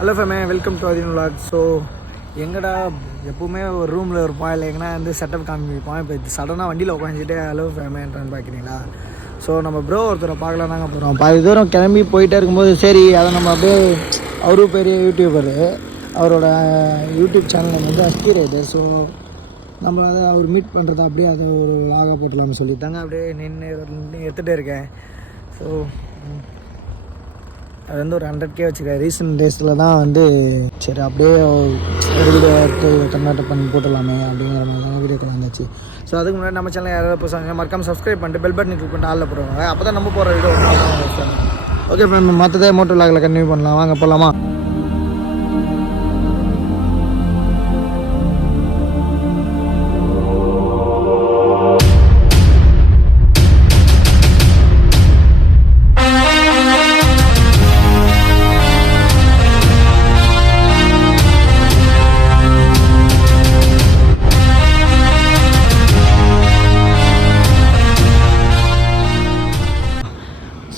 Hello ஃபேமே, welcome to அதின் vlog. So எங்கடா எப்போவுமே ஒரு ரூமில் இருப்பான், இல்லை எங்கன்னா வந்து செட்டப் காமிப்பான். இப்போ இது சடனாக வண்டியில் உட்காந்துட்டு ஹலோ ஃபேமேன்றான்னு பார்க்குறீங்களா? ஸோ நம்ம ப்ரோ ஒருத்தரை பார்க்கலாம் தாங்க போகிறோம். பாதி தூரம் கிளம்பி போயிட்டே இருக்கும்போது சரி அதை நம்ம அப்படியே அவரும் பெரிய யூடியூபரு, அவரோட யூடியூப் சேனல் வந்து அஸ்கி ரைடர். ஸோ நம்மளை அதை அவர் மீட் பண்ணுறதா அப்படியே அதை ஒரு லாகாக போட்டலாம்னு சொல்லிட்டாங்க. அப்படியே நின்று எடுத்துகிட்டே இருக்கேன். ஸோ அது வந்து ஒரு 100K வச்சுருக்கேன். ரீசெண்ட் டேஸில் தான் வந்து சரி அப்படியே ஒரு வீடியோ எடுத்து கன்வெர்ட் பண்ணி போட்டுடலாமே அப்படிங்கிற மாதிரி தான் வீடியோக்கள் வந்துச்சு. ஸோ அதுக்கு முன்னாடி நம்ம சேனல் யாராவது புதுசாக மறக்காமல் சப்ஸ்கிரைப் பண்ணிட்டு பெல் பட்டன் கிளிக் பண்ணிட்டு ஆளில் போடுவாங்க. அப்போ தான் நம்ம போகிற வீடியோ ஓகே ஃப்ரெண்ட். மற்றதே மோட்டோ விலாகில் கண்டினியூ பண்ணலாம், வாங்க போகலாமா?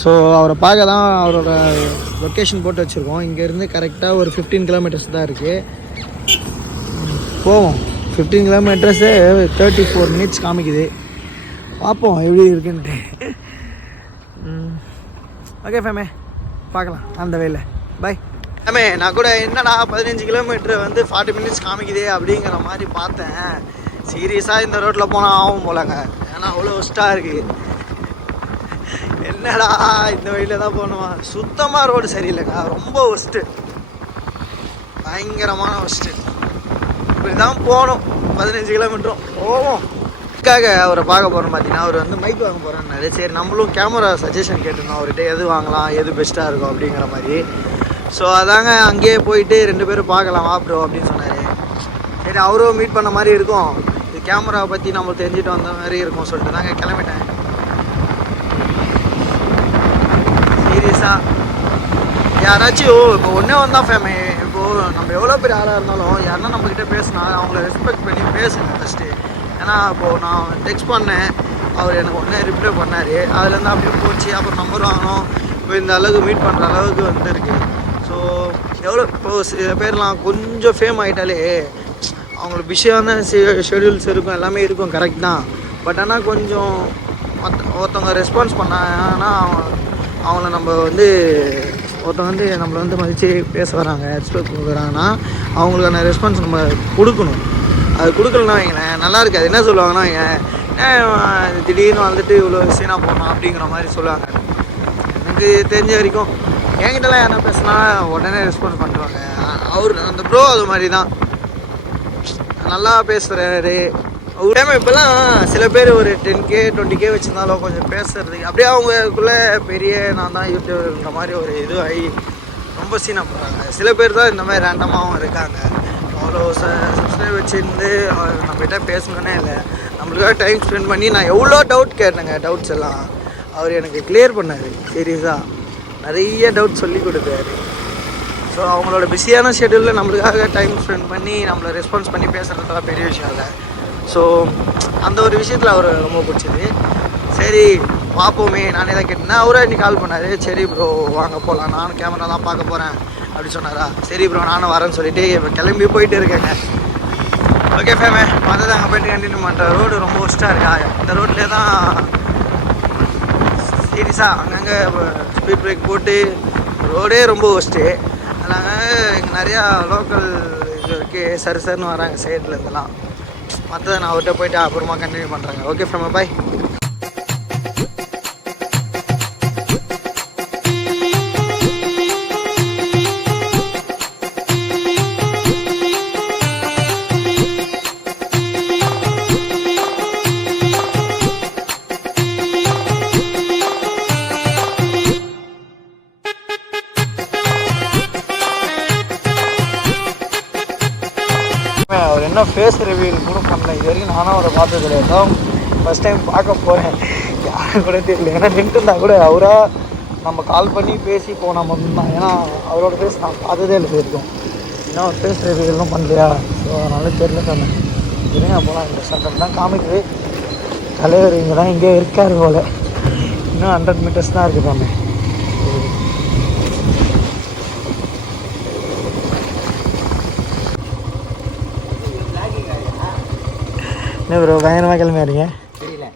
ஸோ அவரை பார்க்க தான் அவரோட லொக்கேஷன் போட்டு வச்சுருக்கோம். இங்கேருந்து கரெக்டாக ஒரு 15 கிலோமீட்டர்ஸ் தான் இருக்குது. போவோம். 15 கிலோமீட்டர்ஸு 34 மினிட்ஸ் காமிக்குது. பார்ப்போம் எப்படி இருக்குன்ட்டு. ஓகே ஃபேமே, பார்க்கலாம் அந்த வேலை. பை ஃபேமே. நான் கூட என்னடா 15 கிலோமீட்டர் வந்து 40 மினிட்ஸ் காமிக்குது அப்படிங்கிற மாதிரி பார்த்தேன். சீரியஸாக இந்த ரோட்டில் போனால் ஆகும் போலங்க, ஏன்னா அவ்வளோ ஒஸ்ட்டாக இருக்குது. என்னடா இந்த வழியில் தான் போகணுமா? சுத்தமாக ரோடு சரியில்லைங்க, ரொம்ப ஒஸ்ட்டு, பயங்கரமான ஒஸ்ட்டு. இப்படி தான் போகணும் 15 கிலோமீட்டரும் போவோம். இதுக்காக அவரை பார்க்க போகிறோம். பார்த்தீங்கன்னா அவர் வந்து மைக் வாங்க போகிறேன்னாரு. சரி நம்மளும் கேமரா சஜஷன் கேட்டிருந்தோம் அவர்கிட்ட, எது வாங்கலாம் எது பெஸ்ட்டாக இருக்கும் அப்படிங்கிற மாதிரி. ஸோ அதாங்க அங்கேயே போயிட்டு 2 பேரும் பார்க்கலாம் வா ப்ரோ அப்படின்னு சொன்னார். சரி அவரும் மீட் பண்ண மாதிரி இருக்கும், இது கேமராவை பற்றி நம்ம தெரிஞ்சுட்டு வந்த மாதிரி இருக்கும் சொல்லிட்டு தாங்க கிளம்பிட்டேன். சீரியஸாக யாராச்சும் இப்போ ஒன்றே வந்தால் ஃபேமே, இப்போது நம்ம எவ்வளோ பெரிய ஆளாக இருந்தாலும் யாருன்னா நம்மக்கிட்ட பேசினா அவங்கள ரெஸ்பெக்ட் பண்ணி பேசுங்க ஃபஸ்ட்டு. ஏன்னா இப்போது நான் டெக்ஸ்ட் பண்ணேன், அவர் எனக்கு ஒன்றே ரிப்ளை பண்ணார். அதுலேருந்து அப்படியே போச்சு. அப்புறம் நம்பர் வாங்கணும், இப்போ இந்த அளவுக்கு மீட் பண்ணுற அளவுக்கு வந்துருக்கு. ஸோ எவ்வளோ இப்போது சில பேர்லாம் கொஞ்சம் ஃபேம் ஆகிட்டாலே அவங்களுக்கு பிஸியான ஷெடியூல்ஸ் இருக்கும், எல்லாமே இருக்கும், கரெக்ட் தான். பட் ஆனால் கொஞ்சம் ஒருத்தவங்க ரெஸ்பான்ஸ் பண்ணாங்கன்னா அவங்கள நம்ம வந்து ஒருத்தவங்க வந்து நம்மளை வந்து மதித்து பேச வராங்க, ரெஸ்பெக்ட் கொடுக்குறாங்கன்னா அவங்களுக்கான ரெஸ்பான்ஸ் நம்ம கொடுக்கணும். அது கொடுக்கலன்னா வைங்களேன் நல்லா இருக்காது. என்ன சொல்லுவாங்கன்னா வைங்க, திடீர்னு வந்துட்டு இவ்வளோ சீனாக போகணும் அப்படிங்கிற மாதிரி சொல்லுவாங்க. எனக்கு தெரிஞ்ச வரைக்கும் என்கிட்டலாம் யாரா பேசினா உடனே ரெஸ்பான்ஸ் பண்ணுறாங்க. அவர் அந்த ப்ரோ அது மாதிரி தான் நல்லா பேசுகிறாரு. ஒரு டைம் இப்போல்லாம் சில பேர் ஒரு 10K 20K வச்சுருந்தாலும் கொஞ்சம் பேசுறதுக்கு அப்படியே அவங்களுக்குள்ளே பெரிய நான் தான் யூடியூப்ன்ற மாதிரி ஒரு இது ஆகி ரொம்ப சீனாக போகிறாங்க. சில பேர் தான் இந்த மாதிரி ரேண்டமாகவும் இருக்காங்க. அவ்வளோ சப்ஸ்கிரைப் வச்சுருந்து நம்மகிட்ட பேசணுன்னே இல்லை, நம்மளுக்காக டைம் ஸ்பெண்ட் பண்ணி நான் எவ்வளோ டவுட் கேட்டேங்க. டவுட்ஸ் எல்லாம் அவர் எனக்கு கிளியர் பண்ணார். சீரியஸாக நிறைய டவுட் சொல்லி கொடுத்தாரு. ஸோ அவங்களோட பிஸியான ஷெடியூலில் நம்மளுக்காக டைம் ஸ்பெண்ட் பண்ணி நம்மளை ரெஸ்பான்ஸ் பண்ணி பேசுகிறதுலாம் பெரிய விஷயம் இல்லை. ஸோ அந்த ஒரு விஷயத்தில் அவர் ரொம்ப பிடிச்சது. சரி பார்ப்போமே, நானே தான் கேட்டேன்னா அவரே இன்னைக்கு கால் பண்ணார். சரி ப்ரோ வாங்க போகலாம், நானும் கேமரா தான் பார்க்க போகிறேன் அப்படி சொன்னாரா. சரி ப்ரோ நானும் வரேன்னு சொல்லிட்டு இப்போ கிளம்பி போயிட்டு இருக்கேங்க. ஓகே ஃபேமே, மற்றது அங்கே போய்ட்டு கண்டினியூ பண்ணுறேன். ரோடு ரொம்ப ஒஸ்ட்டாக இருக்கா, இந்த ரோட்லேயே தான் சீரியஸாக அங்கங்கே ஸ்பீட் பிரேக் போட்டு ரோடே ரொம்ப ஒஸ்ட்டு. அதனால் இங்கே நிறையா லோக்கல் இது இருக்குது, சருன்னு வராங்க சைடில் இருந்தெல்லாம். மற்றதை நான் அவர்கிட்ட போயிட்டு அப்புறமா கண்டினியூ பண்ணுறேங்க. ஓகே ஃப்ரெண்ட், பாய். அவர் என்ன ஃபேஸ் ரிவியூல் கூட பண்ணல இது வரைக்கும், நானும் அவரை பார்த்தது கிடையாது. ஃபஸ்ட் டைம் பார்க்க போகிறேன், யாரும் கூட தெரியல. ஏன்னா நின்று இருந்தால் கூட அவராக நம்ம கால் பண்ணி பேசி போனால் மட்டும்தான். ஏன்னா அவரோட ஃபேஸ் நான் பார்த்ததே இல்லை இருக்கும். ஏன்னா ஒரு ஃபேஸ் ரிவியூலாம் பண்ணலையா, ஸோ அதனால தெரியல சொன்னேன். இருங்க போகலாம். இந்த சென்டர் தான் காமிக்குது, தலைவர் இங்கே தான் இங்கே இருக்கார் போல். இன்னும் 100 மீட்டர்ஸ் தான் இருக்குது தானே. என்ன ப்ரோ பயங்கரமாக கிளம்பிடுறீங்க? தெரியல.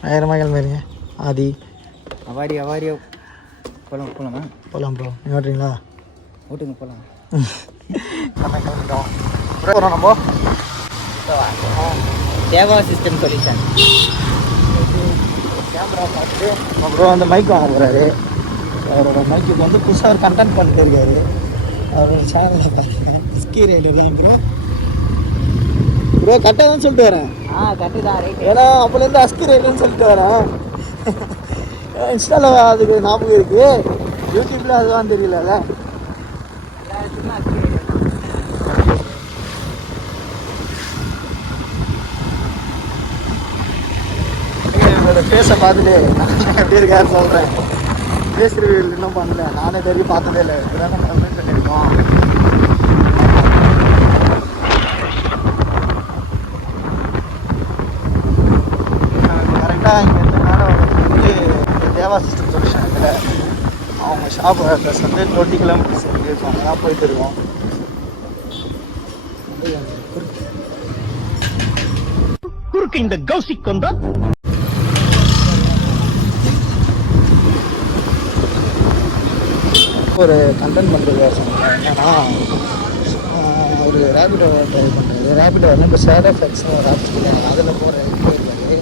பயங்கரமாக கிளம்பிடுறீங்க. ஆதி அவாரியோ போகலாமா? போகலாம் ப்ரோ. நீங்கள் ஓட்டுறீங்களா? ஓட்டுங்க போகலாம். நம்ம கிளம்பிட்டோம் ப்ரோ. நம்ம தேவா சிஸ்டம் சொல்யூஷன் கேமரா பார்த்துட்டு அப்புறம் அந்த மைக் வாங்க போகிறாரு. அவரோட மைக்கு வந்து புதுசாக ஒரு கண்டென்ட் பண்ணிட்டு இருக்காரு. அவரோட சேனலில் பார்த்தேன். ஸ்கீ ரைடு தான் ப்ரோ. ப்ரோ கரெக்டாக தான் சொல்லிட்டு வரேன். கரெக்டு தான். ரைட். ஏன்னா அப்போலேருந்து அஸ்கி ரைடுன்னு சொல்லிட்டு வரேன். இன்ஸ்டாவில் அதுக்கு ஞாபகம் இருக்குது, யூடியூப்பில் அதுதான் தெரியல. என்னோட ஃபேஸை பார்த்துட்டு எப்படி இருக்காருன்னு சொல்கிறேன். ஃபேஸ் ரிவ்யூ இன்னும் பண்ணல, நானே தெரியும் பார்த்ததே இல்லை. இதுதான் நம்ம கம்ப்ளைண்ட் பண்ணியிருக்கோம். கரெக்டாக இங்கே இருந்தனால வந்து தேவா சிஸ்டம் சொல்யூஷன் இதில் அவங்க ஷாப் அட்ரஸ் வந்து 20 கிலோமீட்டர்ஸ் இருக்குது. அங்கே தான் போயிட்டு இருக்கோம். குறுக்கு இந்த கௌசிக் வந்தா ஒரு கண்டென்ட் பண்ணுறது சொன்னாங்க. என்னன்னா ஒரு ரேபிடோ ட்ரை பண்ணுறது. ரேபிடோ வந்து இப்போ சேட் எஃபெக்ட்ஸ்னு ஒரு ஆப்ஸ் கிடையாது, அதில் போயிருக்காரு.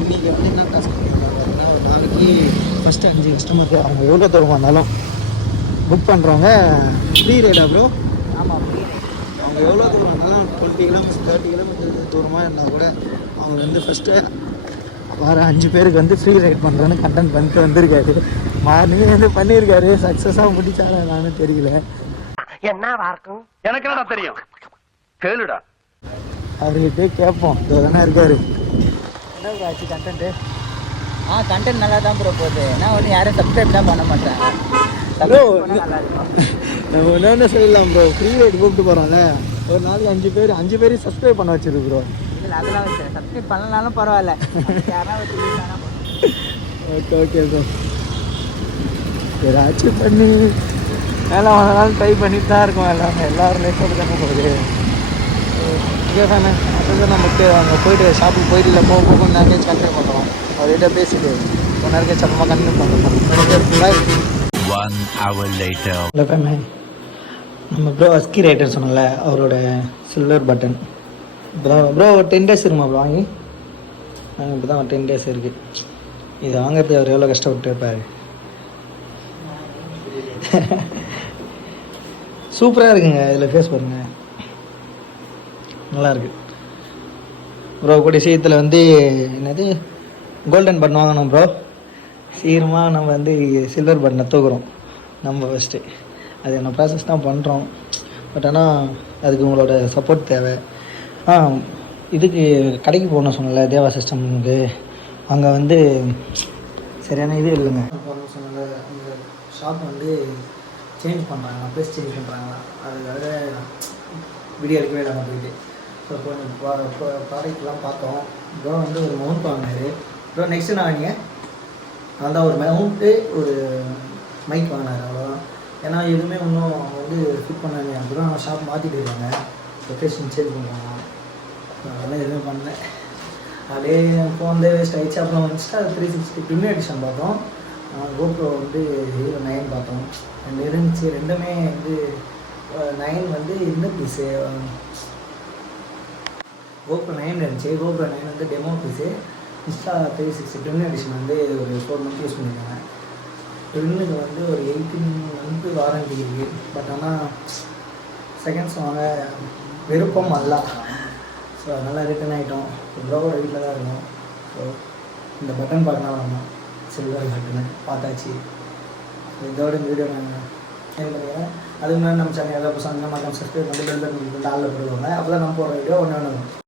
இன்றைக்கி வந்து என்ன டாஸ்க் பார்த்தீங்கன்னா, ஒரு நாளைக்கு ஃபஸ்ட்டு 5 கஸ்டமருக்கு அவங்க எவ்வளோ தூரமாக இருந்தாலும் புக் பண்ணுறவங்க ஃப்ரீ ரைடா ப்ரோ? ஆமாம், ஃப்ரீ ரைட். அவங்க எவ்வளோ தூரம் இருந்தாலும் 20 கிலோமீட்டர் 30 கிலோமீட்டர் தூரமாக இருந்தால் கூட அவங்க வந்து ஃபஸ்ட்டு வர 5 பேருக்கு வந்து ஃப்ரீ ரைட் பண்ணுறேன்னு கண்டென்ட் பண்ணிட்டு வந்திருக்காரு. மார்னிங் வந்து பண்ணியிருக்காரு. சக்ஸஸாக முடிச்சாரா நானும் தெரியல. என்ன வார்க்கும் எனக்கு என்னடா தெரியும், கேளுடா. அவர்கிட்டே கேட்போம். இதோ தானே இருக்காரு. என்ன ப்ரோ ஆச்சு கண்டென்ட்டு? கண்டென்ட் நல்லா தான் ப்ரோ போகுது. நான் ஒன்று யாரும் சப்ஸ்கிரைப் தான் பண்ண மாட்டேன். ப்ரோ நம்ம என்னென்ன சொல்லலாம் ப்ரோ, ஃப்ரீ ரைட் கூப்பிட்டு போகிறோம்ல, ஒரு நாளைக்கு 5 பேர் சப்ஸ்கிரைப் பண்ண வச்சிரு ப்ரோ. இல்லை அதெல்லாம் வச்சு சப்ஸ்கிரைப் பண்ணலனாலும் பரவாயில்ல, யாராவது வச்சு. Okay bro. ஏதாச்சும் பண்ணி வேலை வாங்கினாலும் ட்ரை பண்ணிட்டு தான் இருக்கோம். எல்லோரும் லைஃப்பில் தானே போகுது. இங்கே தானே அதுதான் நமக்கு அங்கே போய்ட்டு ஷாப்புக்கு போயிட்டு இல்லை போக நிறைய கண்டினியூ பண்ணுறோம். அவர்கிட்ட பேசிட்டு நிறைய சப்பமாக கண்டினியூ பண்ணுறோம். பாய். 1 hour later. ஹலோ ஃபேமே, நம்ம ப்ரோ அஸ்கி ரைட்டர் சொன்னல, அவரோட சில்வர் பட்டன் இப்போ தான் ப்ரோ 10 days இருக்குமா ப்ரோ வாங்கி? இப்போ தான் 10 days இருக்குது. இது வாங்கிறது அவர் எவ்வளோ கஷ்டப்பட்டு இருப்பார். சூப்பராக இருக்குங்க. இதில் ஃபேஸ் பாருங்கள், நல்லாயிருக்கு ப்ரோ. கூடிய சீக்கிரத்தில் வந்து என்னது கோல்டன் பட்டன் வாங்கணும் ப்ரோ. சீக்கிரமாக நம்ம வந்து சில்வர் பட்டனை தூக்குறோம் நம்ம ஃபஸ்ட்டு. அது என்ன ப்ராசஸ் தான் பண்ணுறோம். பட் ஆனால் அதுக்கு உங்களோட சப்போர்ட் தேவை. இதுக்கு கடைக்கு போகணும் சொன்னல, தேவா சிஸ்டம்க்கு. அங்கே வந்து சரியான இது இல்லைங்க. போகணும்னு சொன்னல, அந்த ஷாப் வந்து சேஞ்ச் பண்ணுறாங்களா, ப்ளேஸ் சேஞ்ச் பண்ணுறாங்களா, அதுக்காக வீடியோ எடுக்கவே இல்லாமல் போயிட்டு. ஸோ இப்போ ப்ராடக்ட்லாம் பார்த்தோம். ப்ரோ வந்து ஒரு மவுண்ட் வாங்கினார் ப்ரோ. நெக்ஸ்ட்டு நான் வாங்கிங்க அந்த ஒரு மவுண்ட்டு ஒரு மைக் வாங்கினார், அவ்வளோதான். ஏன்னா எதுவுமே இன்னும் அவங்க வந்து ஃபிட் பண்ணாங்க. அப்புறம் ஷாப் மாற்றிட்டு இருக்காங்க, லொக்கேஷன் சேஞ்ச் பண்ணுறாங்க. அதெல்லாம் எதுவுமே பண்ணல. அப்படியே இப்போ வந்து வேஸ்ட் ஆகிடுச்சு. அப்புறம் இன்ஸ்டா 360 ப்ரீமியர் எடிஷன் பார்த்தோம். கோப்ரோ வந்து ஹீரோ 9 பார்த்தோம். 2 இருந்துச்சு. ரெண்டுமே வந்து 9 வந்து இந்த பீஸு, கோப்ரோ 9 இருந்துச்சு. கோப்ரோ 9 வந்து demo piece. Insta 360 premier edition வந்து ஒரு 4 month யூஸ் பண்ணியிருக்காங்க. ட்வின்னுக்கு வந்து ஒரு 18 month வாரண்டி இருக்குது. பட் ஆனால் செகண்ட்ஸ் வாங்க விருப்பம் அல்ல. ஸோ அதனால் ரிட்டன் ஆகிட்டோம். ப்ரோவோட வீட்டில் தான் இருக்கும். ஸோ இந்த பட்டன் பார்க்கலாம் வாங்கணும், சில்வர் பட்டனு பார்த்தாச்சு. இதோட இந்த வீடியோ நாங்கள் என்ன பண்ணிக்கிறேன். அதுக்கு முன்னாடி நம்ம சேனல் ஏதாவது புதுசாக மறக்காம சப்ஸ்கிரைப் பண்ணி பெல் பட்டன் ஆளில் போடுவாங்க. அப்போ தான் நம்ம போடுற வீடியோ ஒன்று